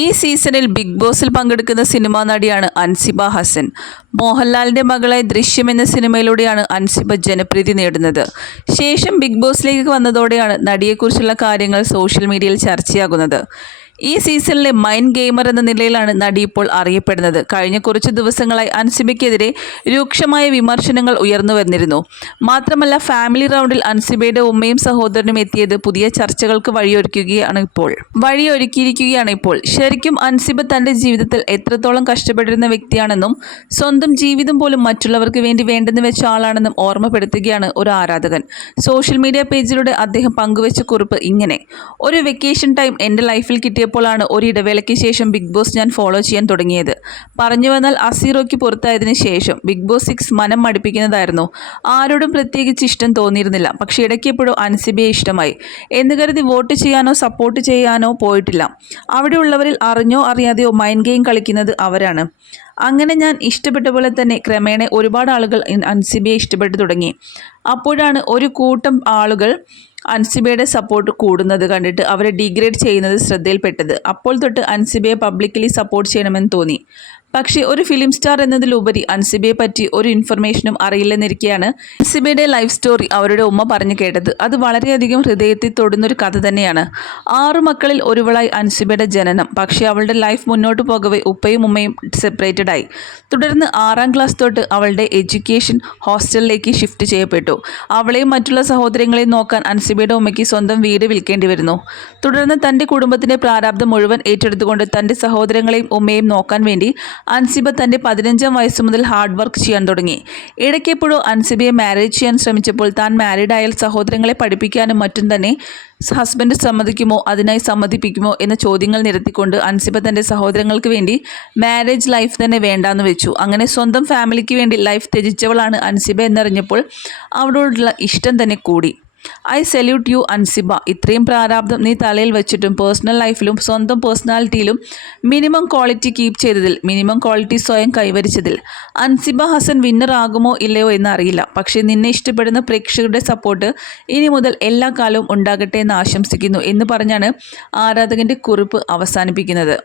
ഈ സീസണിൽ ബിഗ് ബോസിൽ പങ്കെടുക്കുന്ന സിനിമാ നടിയാണ് അൻസിബ ഹസൻ. മോഹൻലാലിന്റെ മകളായ ദൃശ്യം എന്ന സിനിമയിലൂടെയാണ് അൻസിബ ജനപ്രീതി നേടുന്നത്. ശേഷം ബിഗ് ബോസിലേക്ക് വന്നതോടെയാണ് നടിയെക്കുറിച്ചുള്ള കാര്യങ്ങൾ സോഷ്യൽ മീഡിയയിൽ ചർച്ചയാകുന്നത്. ഈ സീസണിലെ മൈൻഡ് ഗെയിമർ എന്ന നിലയിലാണ് നടി ഇപ്പോൾ അറിയപ്പെടുന്നത്. കഴിഞ്ഞ കുറച്ച് ദിവസങ്ങളായി അൻസിബയ്ക്കെതിരെ രൂക്ഷമായ വിമർശനങ്ങൾ ഉയർന്നു വന്നിരുന്നു. മാത്രമല്ല ഫാമിലി റൗണ്ടിൽ അൻസിബയുടെ ഉമ്മയും സഹോദരനും എത്തിയത് പുതിയ ചർച്ചകൾക്ക് വഴിയൊരുക്കുകയാണ് ഇപ്പോൾ. വഴിയൊരുക്കിയിരിക്കുകയാണ് ഇപ്പോൾ. ശരിക്കും അൻസിബ തന്റെ ജീവിതത്തിൽ എത്രത്തോളം കഷ്ടപ്പെട്ടിരുന്ന വ്യക്തിയാണെന്നും സ്വന്തം ജീവിതം പോലും മറ്റുള്ളവർക്ക് വേണ്ടി വേണ്ടെന്ന് വെച്ച ആളാണെന്നും ഓർമ്മപ്പെടുത്തുകയാണ് ഒരു ആരാധകൻ. സോഷ്യൽ മീഡിയ പേജിലൂടെ അദ്ദേഹം പങ്കുവച്ച കുറിപ്പ് ഇങ്ങനെ. ഒരു വെക്കേഷൻ ടൈം എന്റെ ലൈഫിൽ കിട്ടിയപ്പോഴാണ് ഒരു ഇടവേളയ്ക്ക് ശേഷം ബിഗ് ബോസ് ഞാൻ ഫോളോ ചെയ്യാൻ തുടങ്ങിയത്. പറഞ്ഞു വന്നാൽ അസീറോയ്ക്ക് പുറത്തായതിനു ശേഷം ബിഗ് ബോസ് സിക്സ് മനം മടുപ്പിക്കുന്നതായിരുന്നു. ആരോടും പ്രത്യേകിച്ച് ഇഷ്ടം തോന്നിയിരുന്നില്ല. പക്ഷേ ഇടയ്ക്കെപ്പോഴും അൻസിബിയെ ഇഷ്ടമായി. എന്ന് കരുതി വോട്ട് ചെയ്യാനോ സപ്പോർട്ട് ചെയ്യാനോ പോയിട്ടില്ല. അവിടെയുള്ളവരിൽ അറിഞ്ഞോ അറിയാതെയോ മൈൻഡ് ഗെയിം കളിക്കുന്നത് അവരാണ്. അങ്ങനെ ഞാൻ ഇഷ്ടപ്പെട്ട പോലെ തന്നെ ക്രമേണ ഒരുപാട് ആളുകൾ അൻസിബയെ ഇഷ്ടപ്പെട്ടു തുടങ്ങി. അപ്പോഴാണ് ഒരു കൂട്ടം ആളുകൾ അൻസിബയുടെ സപ്പോർട്ട് കൂടുന്നത് കണ്ടിട്ട് അവരെ ഡീഗ്രേഡ് ചെയ്യുന്നത് ശ്രദ്ധയിൽപ്പെട്ടത്. അപ്പോൾ തൊട്ട് അൻസിബയെ പബ്ലിക്കലി സപ്പോർട്ട് ചെയ്യണമെന്ന് തോന്നി. പക്ഷേ ഒരു ഫിലിം സ്റ്റാർ എന്നതിലുപരി അൻസിബയെ പറ്റി ഒരു ഇൻഫർമേഷനും അറിയില്ലെന്നിരിക്കെയാണ് അൻസിബയുടെ ലൈഫ് സ്റ്റോറി അവരുടെ ഉമ്മ പറഞ്ഞു കേട്ടത്. അത് വളരെയധികം ഹൃദയത്തിൽ തൊടുന്നൊരു കഥ തന്നെയാണ്. ആറു മക്കളിൽ ഒരുവളായി അൻസിബയുടെ ജനനം. പക്ഷേ അവളുടെ ലൈഫ് മുന്നോട്ട് പോകവേ ഉപ്പയും ഉമ്മയും സെപ്പറേറ്റഡ് ആയി. തുടർന്ന് ആറാം ക്ലാസ് തൊട്ട് അവളുടെ എഡ്യൂക്കേഷൻ ഹോസ്റ്റലിലേക്ക് ഷിഫ്റ്റ് ചെയ്യപ്പെട്ടു. അവളെയും മറ്റുള്ള സഹോദരങ്ങളെയും നോക്കാൻ അൻസിബയുടെ ഉമ്മയ്ക്ക് സ്വന്തം വീട് വിൽക്കേണ്ടി വരുന്നു. തുടർന്ന് തന്റെ കുടുംബത്തിന്റെ പ്രാരാബ്ദം മുഴുവൻ ഏറ്റെടുത്തുകൊണ്ട് തന്റെ സഹോദരങ്ങളെയും ഉമ്മയെയും നോക്കാൻ വേണ്ടി അൻസിബ തന്റെ പതിനഞ്ചാം വയസ്സ് മുതൽ ഹാർഡ് വർക്ക് ചെയ്യാൻ തുടങ്ങി. ഇടയ്ക്കെപ്പോഴോ അൻസിബയെ മാരേജ് ചെയ്യാൻ ശ്രമിച്ചപ്പോൾ താൻ മാരീഡ് ആയാൽ സഹോദരങ്ങളെ പഠിപ്പിക്കാനും മറ്റും തന്നെ ഹസ്ബൻഡ് സമ്മതിക്കുമോ അതിനായി സമ്മതിപ്പിക്കുമോ എന്ന ചോദ്യങ്ങൾ നിരത്തിക്കൊണ്ട് അൻസിബ തന്റെ സഹോദരങ്ങൾക്ക് വേണ്ടി മാരേജ് ലൈഫ് തന്നെ വേണ്ടാന്ന് വെച്ചു. അങ്ങനെ സ്വന്തം ഫാമിലിക്ക് വേണ്ടി ലൈഫ് ത്യജിച്ചവളാണ് അൻസിബ എന്നറിഞ്ഞപ്പോൾ അവളോടുള്ള ഇഷ്ടം തന്നെ കൂടി. ഐ സല്യൂട്ട് യു അൻസിബ ഇത്രയും പ്രാരാബ്ദം നീ തലയിൽ വെച്ചിട്ടും പേഴ്സണൽ ലൈഫിലും സ്വന്തം പേഴ്സണാലിറ്റിയിലും മിനിമം ക്വാളിറ്റി കീപ്പ് ചെയ്തതിൽ മിനിമം ക്വാളിറ്റി സ്വയം കൈവരിച്ചതിൽ. അൻസിബ ഹസൻ വിന്നർ ആകുമോ ഇല്ലയോ എന്നറിയില്ല. പക്ഷേ നിന്നെ ഇഷ്ടപ്പെടുന്ന പ്രേക്ഷകരുടെ സപ്പോർട്ട് ഇനി മുതൽ എല്ലാ കാലവും ഉണ്ടാകട്ടെ എന്ന് ആശംസിക്കുന്നു എന്ന് പറഞ്ഞാണ് ആരാധകന്റെ കുറിപ്പ് അവസാനിപ്പിക്കുന്നത്.